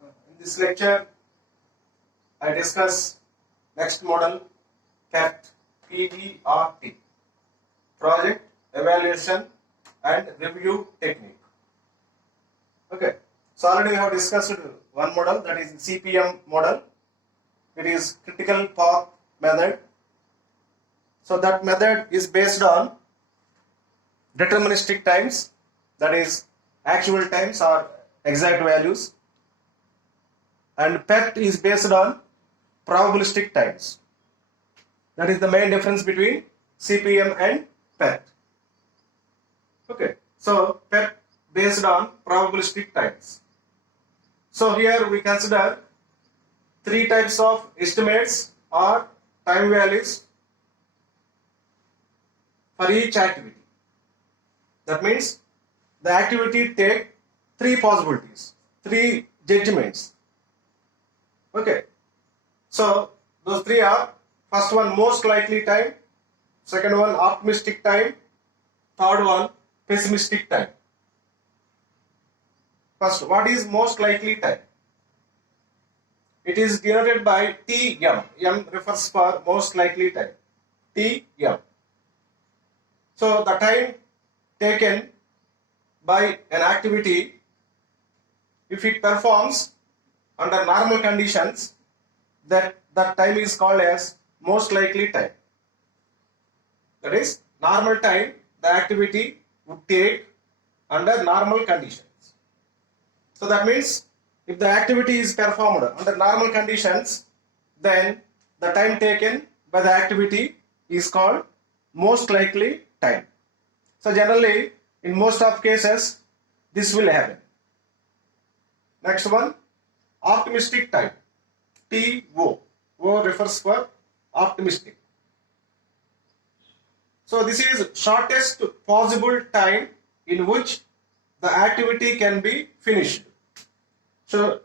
In this lecture, I discuss next model PERT, P-E-R-T, Project Evaluation and Review Technique. Okay, so already we have discussed one model, that is CPM model. It is critical path method. So that method is based on deterministic times, that is actual times or exact values, and PERT is based on probabilistic times. That is the main difference between CPM and PERT. Okay, so PERT based on probabilistic times. So here we consider three types of estimates or time values for each activity. That means the activity take three possibilities, three judgments. Okay, so those three are: first one most likely time, second one optimistic time, third one pessimistic time. First, what is most likely time? It is denoted by Tm. M refers for most likely time. Tm. So the time taken by an activity, if it performs under normal conditions, that time is called as most likely time. That is normal time the activity would take under normal conditions. So that means if the activity is performed under normal conditions, then the time taken by the activity is called most likely time. So generally, in most of cases, this will happen. Next one, optimistic time. TO. O refers for optimistic. So this is shortest possible time in which the activity can be finished. So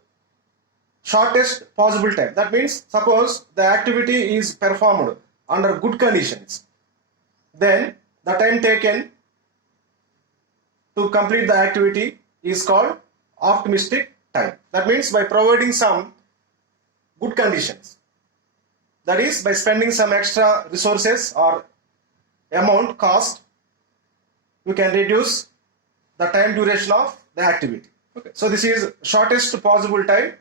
shortest possible time. That means suppose the activity is performed under good conditions, then the time taken to complete the activity is called optimistic time. That means by providing some good conditions, that is by spending some extra resources or amount cost, we can reduce the time duration of the activity. Okay. So this is shortest possible time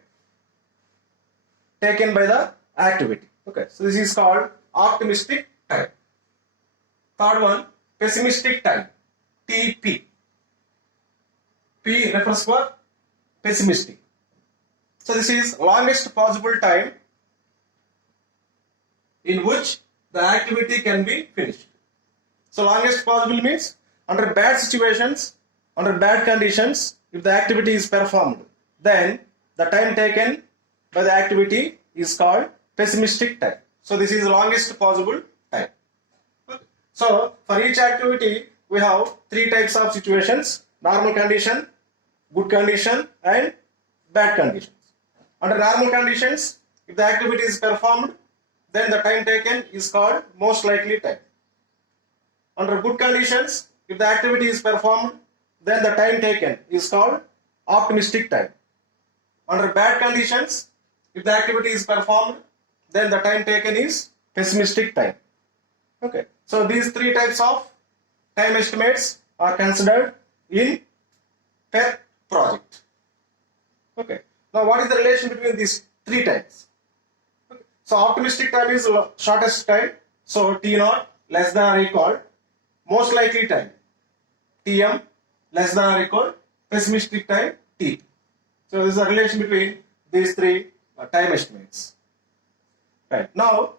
taken by the activity. Okay. So this is called optimistic time. Third one, pessimistic time. TP. P refers for pessimistic. So this is longest possible time in which the activity can be finished. So longest possible means under bad situations, under bad conditions, if the activity is performed, then the time taken by the activity is called pessimistic time. So this is longest possible time. So for each activity, we have three types of situations: normal condition, good condition, and bad conditions. Under normal conditions, if the activity is performed, then the time taken is called most likely time. Under good conditions, if the activity is performed, then the time taken is called optimistic time. Under bad conditions, if the activity is performed, then the time taken is pessimistic time. Okay. So these three types of time estimates are considered in PERT project. Okay. Now what is the relation between these three types? Okay. So optimistic time is shortest time. So T0 less than or equal most likely time. Tm less than or equal pessimistic time. T. So there is a relation between these three time estimates. Right. Now,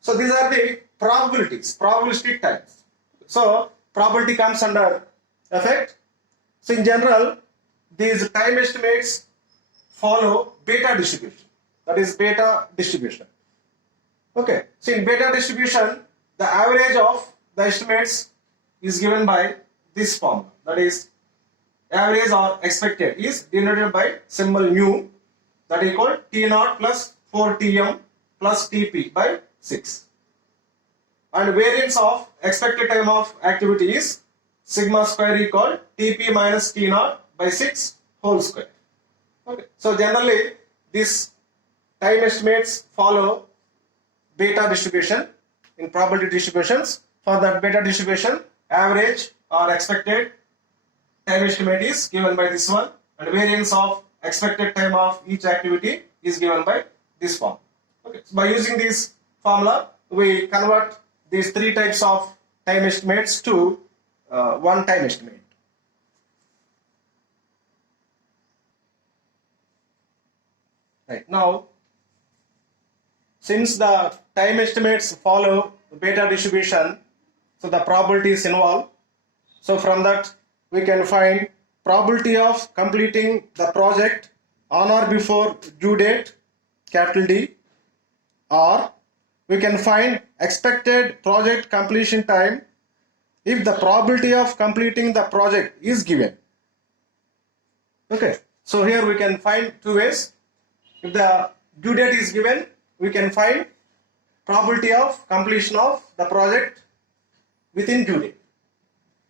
so these are the probabilities, probabilistic times. So probability comes under effect. So in general, these time estimates follow beta distribution. That is beta distribution. Okay. So in beta distribution, the average of the estimates is given by this formula. That is average or expected is denoted by symbol mu, that equal T0 plus 4Tm plus Tp by 6. And variance of expected time of activity is sigma square equal Tp minus T0 by 6 whole square. Okay. So generally These time estimates follow beta distribution in probability distributions. For that beta distribution, average or expected time estimate is given by this one, and variance of expected time of each activity is given by this form. Okay. So by using this formula, we convert these three types of time estimates to one time estimate. Right. Now, since the time estimates follow the beta distribution, so the probability is involved. So from that we can find probability of completing the project on or before due date, capital D, or we can find expected project completion time if the probability of completing the project is given. Okay, so here we can find two ways. If the due date is given, we can find probability of completion of the project within due date.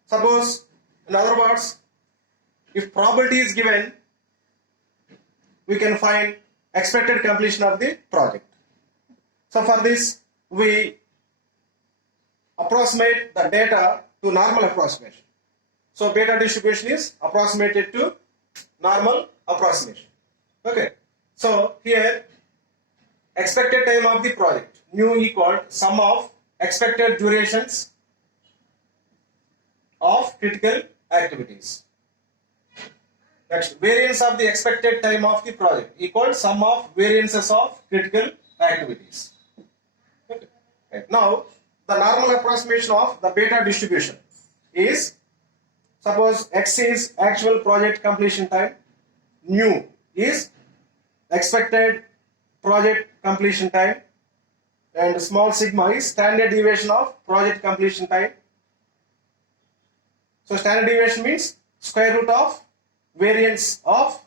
Suppose, in other words, if probability is given, we can find expected completion of the project. So for this, we approximate the data to normal approximation. So beta distribution is approximated to normal approximation. Okay. So here, expected time of the project, nu equal sum of expected durations of critical activities. Next, variance of the expected time of the project equal sum of variances of critical activities. Okay. Right. Now, the normal approximation of the beta distribution is, suppose x is actual project completion time, nu is expected project completion time, and small sigma is standard deviation of project completion time. So standard deviation means square root of variance of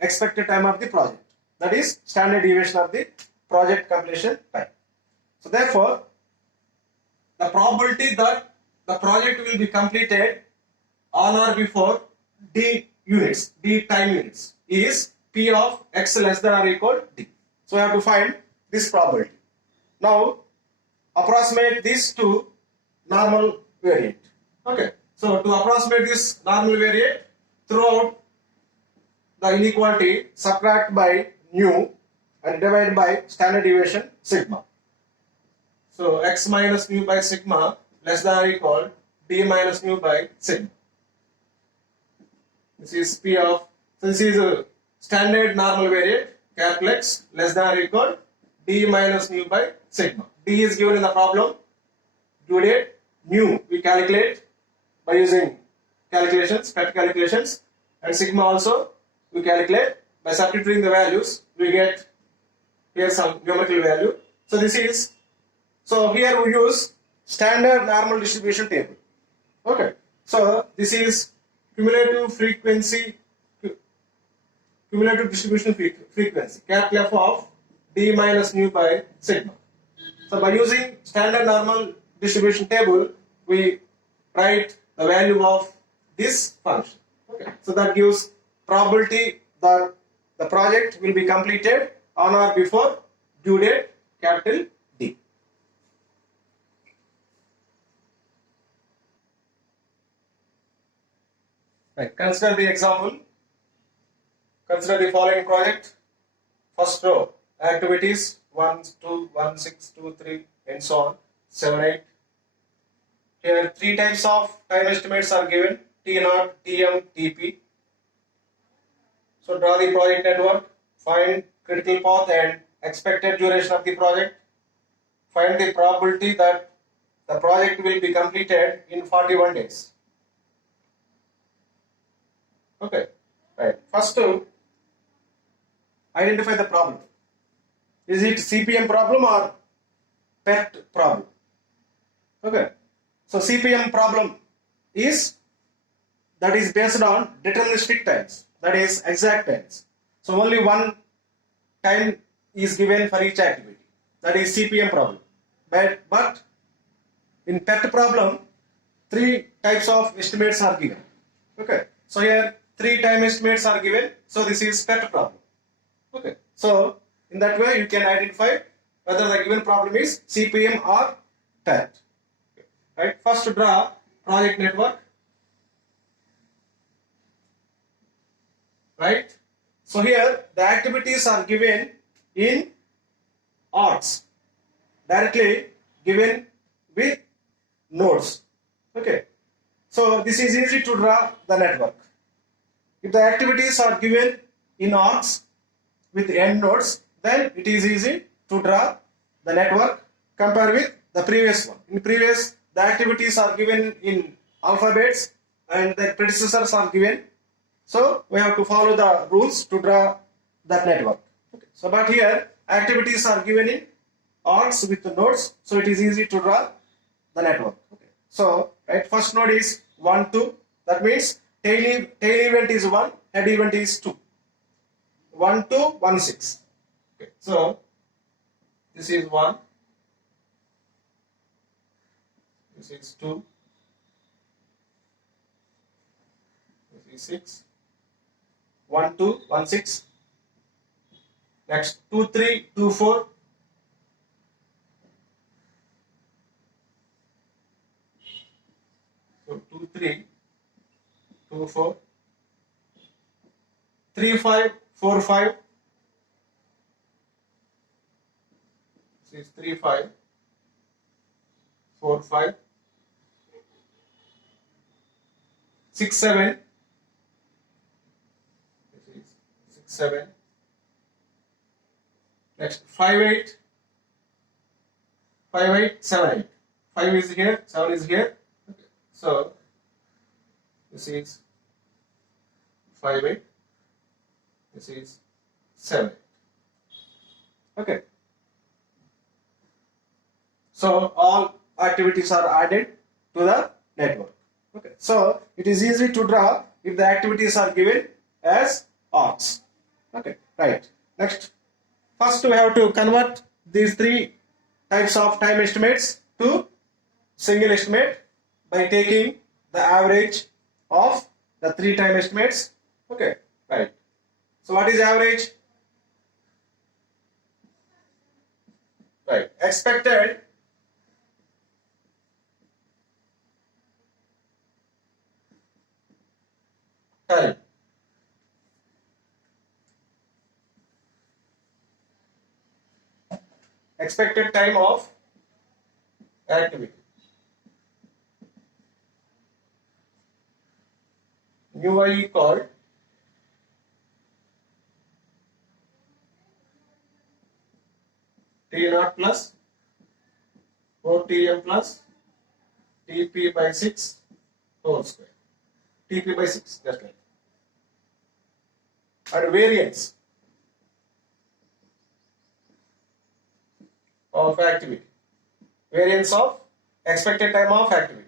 expected time of the project. That is standard deviation of the project completion time. So therefore, the probability that the project will be completed on or before d time units is P of x less than or equal d. So we have to find this probability. Now approximate this to normal variate. Okay. So to approximate this normal variate, throughout the inequality subtract by nu and divide by standard deviation sigma. So x minus mu by sigma less than or equal d minus mu by sigma. This is P of, so this is a standard normal variate, capital X less than or equal d minus mu by sigma. D is given in the problem, due date, mu we calculate by using calculations, fact calculations, and sigma also we calculate by substituting the values. We get here some numerical value. So this is, so here we use standard normal distribution table. Okay. So this is cumulative distribution frequency, capital F of d minus mu by sigma. So by using standard normal distribution table, we write the value of this function. Okay. So that gives probability that the project will be completed on or before due date, capital D. Right. Consider the example. Consider the following project. First row, activities 1, 2, 1, 6, 2, 3, and so on, 7, 8. Here, three types of time estimates are given: T0, Tm, Tp. So draw the project network, find critical path and expected duration of the project, find the probability that the project will be completed in 41 days. Okay, right. First to identify the problem. Is it CPM problem or PERT problem? Okay. So CPM problem is based on deterministic times, that is exact times. So only one time is given for each activity, that is CPM problem. But in PERT problem, three types of estimates are given. Okay. So here 3 time estimates are given. So this is PET problem. Okay. So in that way you can identify whether the given problem is CPM or PET. Right. First draw project network. Right. So here the activities are given in odds, directly given with nodes. Okay. So this is easy to draw the network. If the activities are given in arcs with n nodes, then it is easy to draw the network compared with the previous one. In previous, the activities are given in alphabets and their predecessors are given. So we have to follow the rules to draw that network. Okay. So but here activities are given in arcs with the nodes, so it is easy to draw the network. Okay. So right, first node is 1, 2. That means tail event is 1, head event is 2. 1, 2, 1, 6. Okay. So this is 1. This is 2. This is 6. 1, 2, 1, 6. Next 2, 3, 2, 4. So 2, 3, 2, 4. 3, 5, 4, 5. This is 3, 5, 4, 5. 6, 7. This is 6, 7. Next 5, 8. 5, 8, 7, 8. 5 is here, 7 is here. Okay. So this is 5, 8. This is 7. Okay. So all activities are added to the network. Okay. So it is easy to draw if the activities are given as arcs. Okay. Right. Next, first we have to convert these 3 types of time estimates to single estimate by taking the average of the 3 time estimates. Okay. Right. So what is average? Right. Expected time. Expected time of activity. Mu I called T naught plus 4Tm plus Tp by 6 whole square. Tp by 6, just like. And variance of activity. Variance of expected time of activity.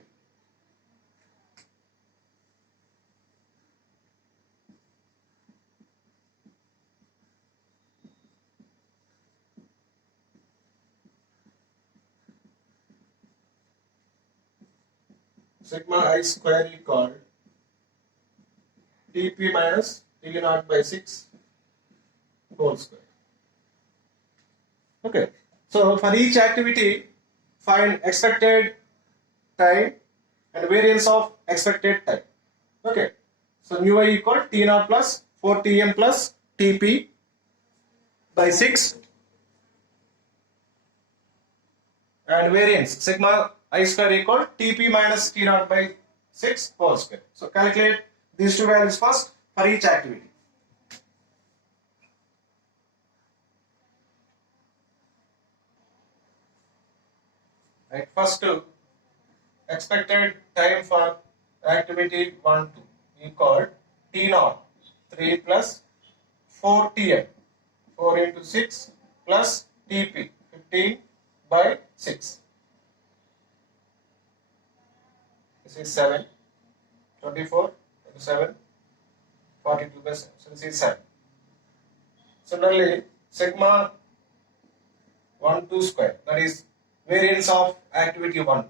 Sigma I square equal Tp minus T naught by 6 whole square. Okay. So for each activity, find expected time and variance of expected time. Okay. So mu I equal T naught plus 4Tm plus Tp by 6 and variance sigma I square equal Tp minus T naught by 6 whole square. So calculate these two values first for each activity. Right, first expected time for activity 1, 2 equal T naught 3 plus 4Tm 4 into 6 plus Tp 15 by 6. This is 7, 24, 27, 42 by 7. So this is 7. Similarly, sigma 1, 2 square, that is variance of activity 1,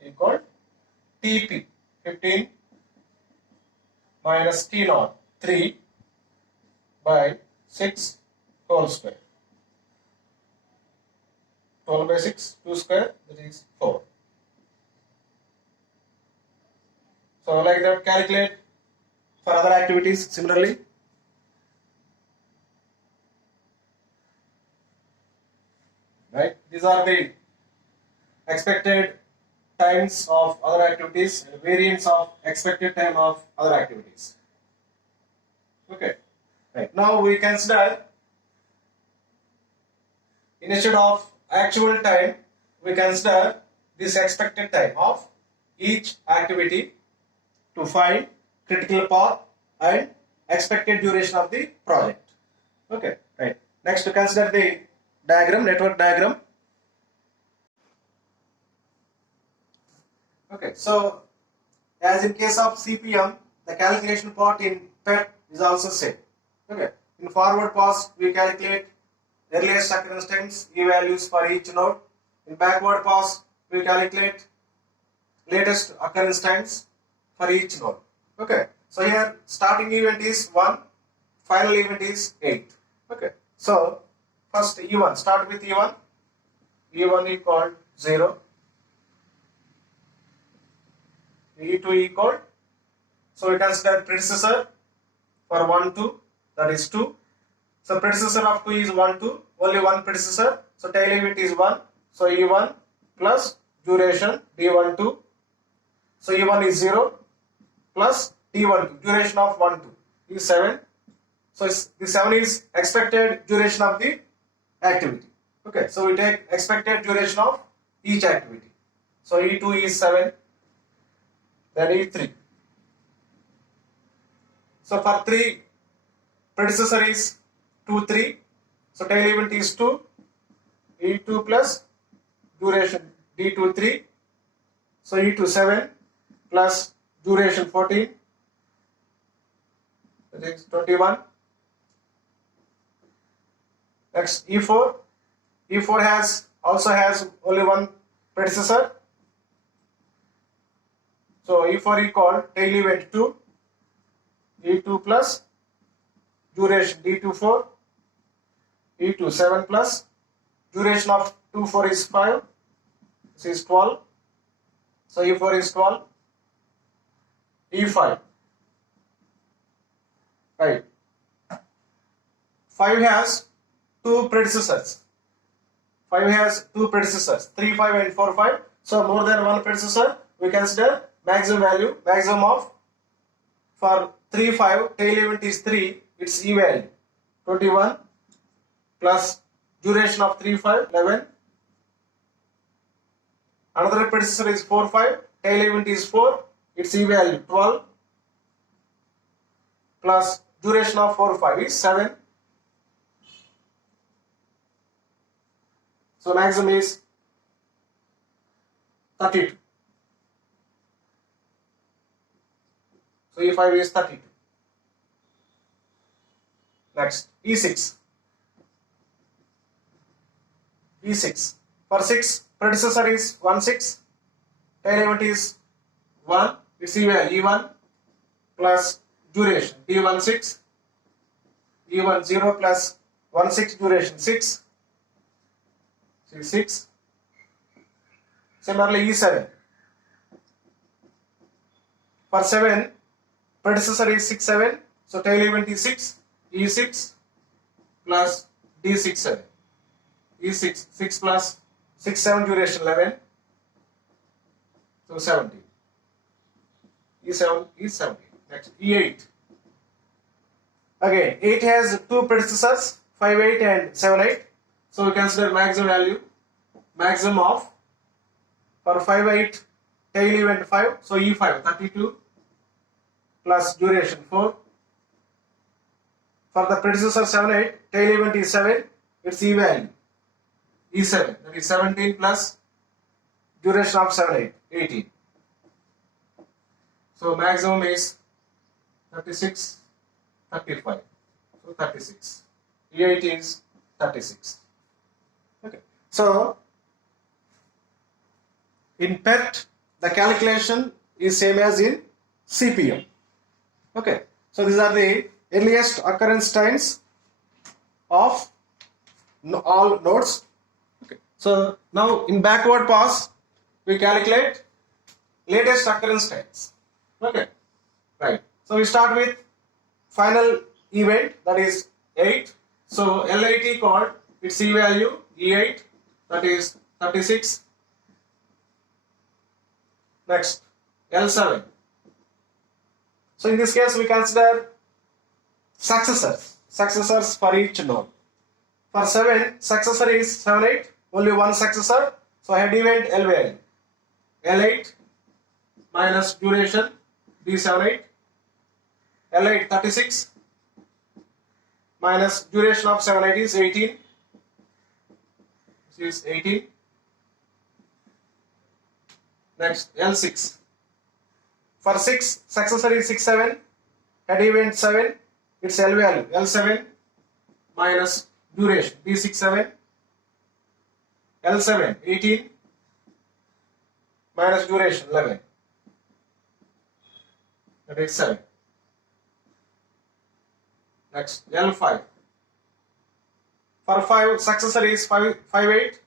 2 equal Tp 15 minus T naught 3 by 6 whole square. 12 by 6, 2 square, that is 4. So like that, calculate for other activities similarly. Right? These are the expected times of other activities and variance of expected time of other activities. Okay. Right. Now we consider, instead of actual time, we consider this expected time of each activity to find critical path and expected duration of the project. Okay, right. Next, to consider the diagram, network diagram. Okay, so as in case of CPM, the calculation part in PET is also same. Okay, in forward pass we calculate earliest occurrence times, E values for each node. In backward pass we calculate latest occurrence times for each node. Okay, so here starting event is 1, final event is 8. Okay, so first E1, start with E1. E1 equal 0. E2 equal, so we consider predecessor for 1, 2, that is 2. So predecessor of 2 is 1, 2, only one predecessor, so tail event is 1. So E1 plus duration D12, so E1 is 0 plus D12, duration of 1, 2 is 7. So the 7 is expected duration of the activity. Okay, so we take expected duration of each activity. So E2 is 7, then E3. So for 3, predecessor is 2, 3. So tail event is 2, E2 plus duration D2, 3. So E2 7 plus duration 14, that is 21. Next E4. E4 also has only one predecessor. So E4 equal tail event 2, E2 plus duration D24, E2 7 plus duration of 24 is 5, this is 12. So E4 is 12. E5, right. 5 has two predecessors. 5 has two predecessors, 3, 5 and 4, 5. So more than one predecessor, we consider maximum value, maximum of, for 3, 5, tail event is 3, its E value 21 plus duration of 3, 5, 11. Another predecessor is 4, 5, tail event is 4, its E value 12 plus duration of 4, 5 is 7. So maximum is 32. So E5 is 32. Next, E6. E6. For 6, predecessor is 1, 6. Tail event is 1. Its E value E1 plus duration D16. E1 0 plus 1, 6 duration 6. So 6. Similarly, E7. For 7, predecessor is 6, 7. So tail event is 6. E6 plus D67. E6, 6 plus 6, 7 duration 11. So 17. E7 is 17. Next, E8. Again, 8 has two predecessors, 5, 8 and 7, 8. So we consider maximum value, maximum of, for 5, 8, tail event 5. So E5, 32 plus duration 4. For the predecessor 7, 8, tail event is 7, its E value E7, that is 17 plus duration of 7, 8, 18. So maximum is 36, 35. So 36. E8 is 36. Okay. So in PET, the calculation is same as in CPM. Okay, so these are the earliest occurrence times of all nodes. Okay, so now in backward pass we calculate latest occurrence times. Okay, right. So we start with final event, that is 8. So L8 called its E value E8, that is 36. Next L7. So in this case we consider successors for each node. For 7, successor is 78, only one successor, so head event L value L8 minus duration D78, L8 36 minus duration of 78 is 18, this is 18. Next L6. For 6, successor is 67, head event 7, its L value L7 minus duration D67, L7 18 minus duration 11, that is 7. Next L5. For 5, successor is 58,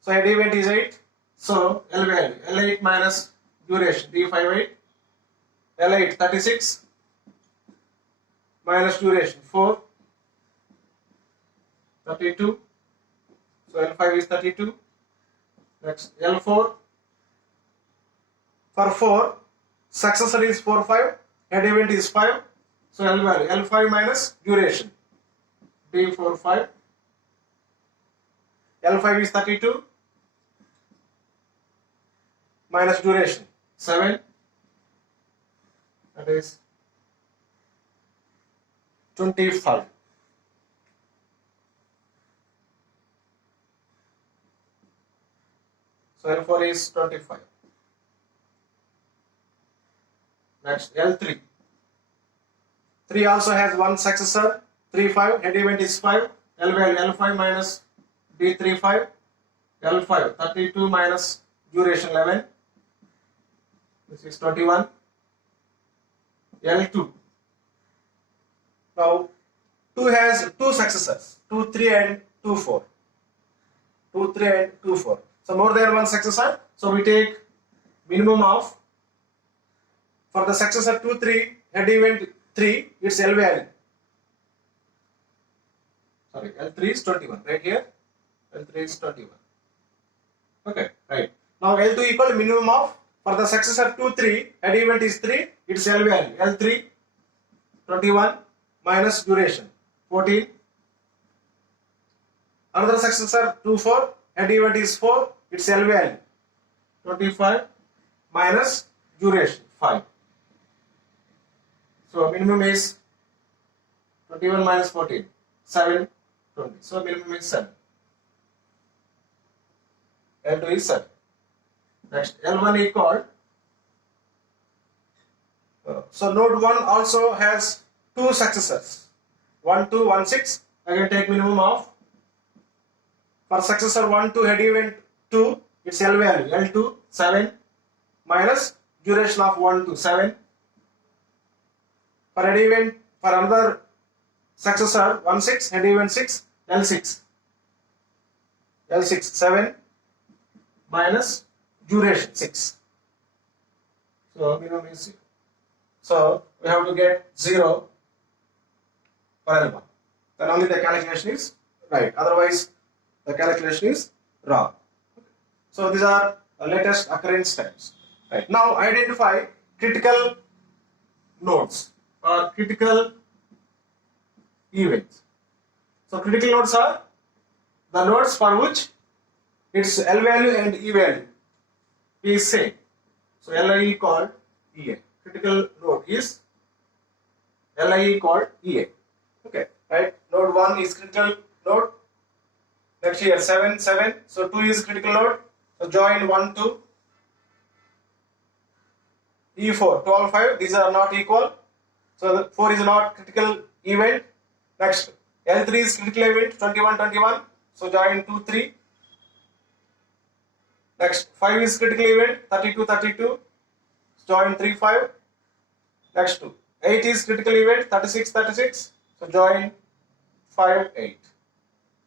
so head event is 8, so L value L8 minus duration D58, L8 36 minus duration 4, 32, so L5 is 32. Next L4. For 4, successor is 45, head event is 5, so L value L5 minus duration D45, L5 is 32 minus duration 7, that is 25. So L4 is 25. Next L3. 3 also has one successor, 35, head event is 5, L value L5 minus D35, L5 32 minus duration 11, this is 21. L2. Now 2 has two successors, 2 3 and 2 4. 2 3 and 2 4. So more than one successor. So we take minimum of, for the successor 2 3, head event 3, its L value. Sorry, L3 is 21 right here. L3 is 21. Okay, right. Now L2 equal minimum of, for the successor 2 3, head event is 3, its L value L3 21 minus duration 14. Another successor 2 4, head event is 4, its L value 25 minus duration 5. So minimum is 21 minus 14, 7, 20. So minimum is 7. L2 is 7. Next L1 equal. So node 1 also has two successors, 1 2 1 6. Again take minimum of, for successor 1 2, head event 2, its L value L2 7 minus duration of 1 2 7. For head event, for another successor 1 6, head event 6, L6 7 minus duration 6. So minimum is 0. So we have to get 0 for L1. Then only the calculation is right. Otherwise, the calculation is wrong. So these are latest occurrence times. Right. Now identify critical nodes or critical events. So critical nodes are the nodes for which its L value and E value is same. So LI called EA. Critical node is LI called EA. Okay, right? Node 1 is critical node. Next here 7, 7. So 2 is critical node. So join 1, 2. E4, 12, 5. These are not equal. So the 4 is not critical event. Next L3 is critical event, 21, 21. So join 2, 3. Next 5 is critical event, 32, 32. Join 3, 5. Next 2. 8 is critical event, 36, 36. So join 5, 8.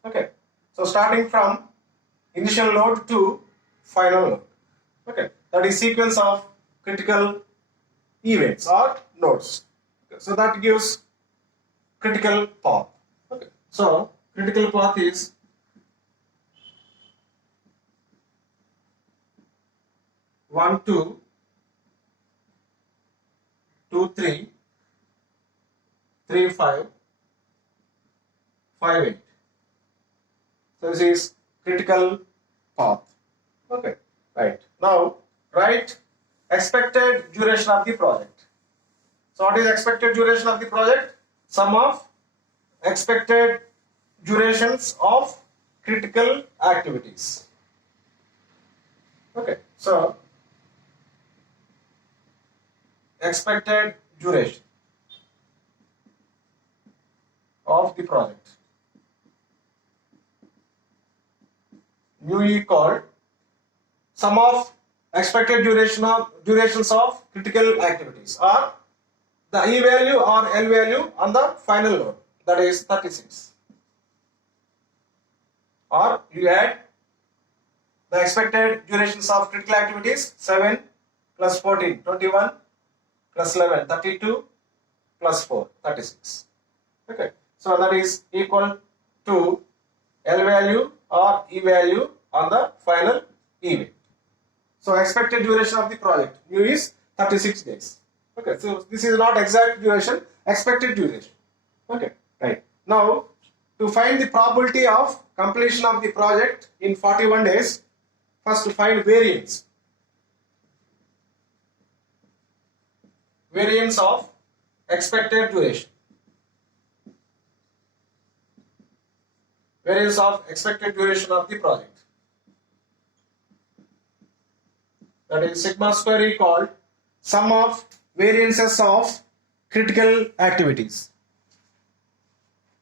Okay. So starting from initial load to final load. Okay. That is sequence of critical events or nodes. Okay. So that gives critical path. Okay. So critical path is 1, 2, 2, 3, 3, 5, 5, 8. So this is critical path. Okay, right. Now write expected duration of the project. So what is expected duration of the project? Sum of expected durations of critical activities. Okay, so expected duration of the project. Mu equal sum of expected durations of critical activities, or the E value or L value on the final load, that is 36. Or you add the expected durations of critical activities, 7 plus 14, 21 plus 11, 32 plus 4, 36. Okay, so that is equal to L value or E value on the final event. So expected duration of the project mu is 36 days. Okay, so this is not exact duration, expected duration. Okay, right. Now to find the probability of completion of the project in 41 days, first to find variance. Variance of expected duration. Variance of expected duration of the project. That is sigma square equal sum of variances of critical activities.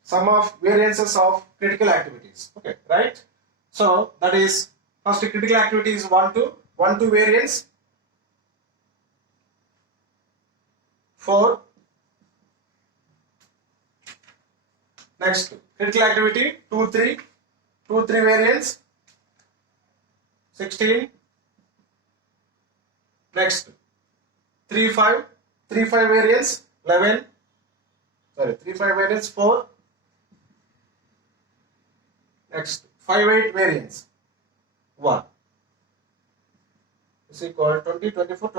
Sum of variances of critical activities. Okay, right? So that is first critical activity is 1 2 variance, 4. Next critical activity 2 3 variance, 16. Next 3 5 variance, 11. Sorry, 3 5 variance, 4. Next 5 8 variance, 1. Is equal 20 24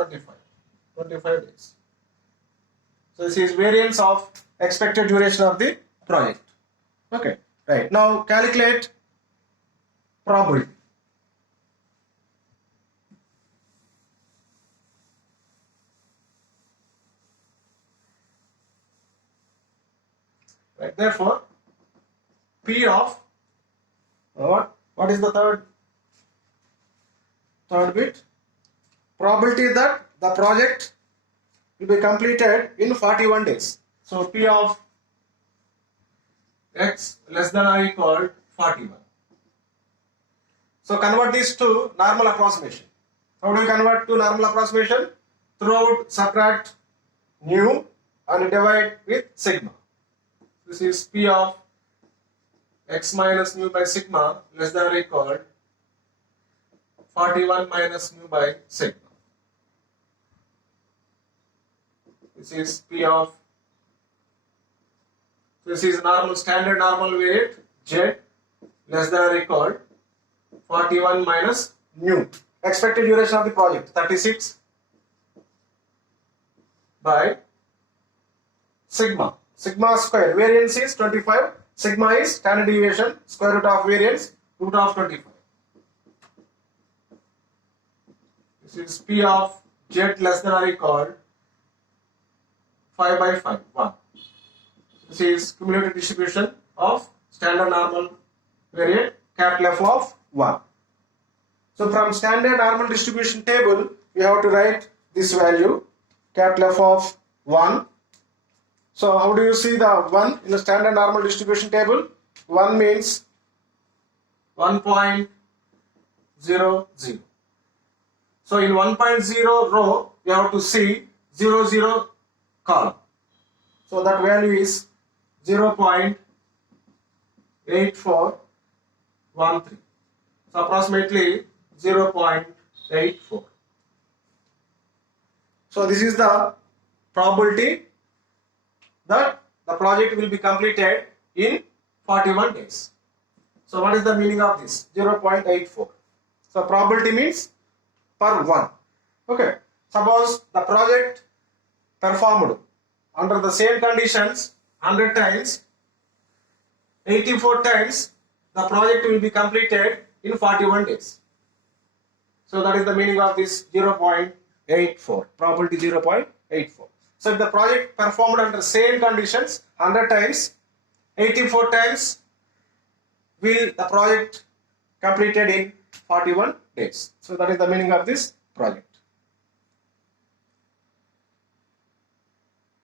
25 days. So this is variance of expected duration of the project. Okay, right. Now calculate probability. Right. Therefore, P of what is the third bit? Probability that the project will be completed in 41 days. So P of x less than or equal 41. So convert this to normal approximation. How do we convert to normal approximation? Throughout subtract nu and divide with sigma. This is P of x minus mu by sigma less than or equal 41 minus mu by sigma. This is P of, this is normal, standard normal variate Z less than or equal 41 minus mu. Expected duration of the project 36 by sigma. Sigma square, variance is 25. Sigma is standard deviation, square root of variance, root of 25. This is P of Z less than or equal 5 by 5, 1. This is cumulative distribution of standard normal variate, capital F of 1. So from standard normal distribution table, we have to write this value, capital F of 1. So how do you see the 1 in the standard normal distribution table? 1 means 1.00. So in 1.0 row, we have to see 0 0 column. So that value is 0.8413. So approximately 0.84. So this is the probability that the project will be completed in 41 days. So what is the meaning of this? 0.84. So probability means per 1. Okay. Suppose the project performed under the same conditions 100 times, 84 times, the project will be completed in 41 days. So that is the meaning of this 0.84, probability 0.84. So if the project performed under same conditions 100 times, 84 times, will the project completed in 41 days. So that is the meaning of this project.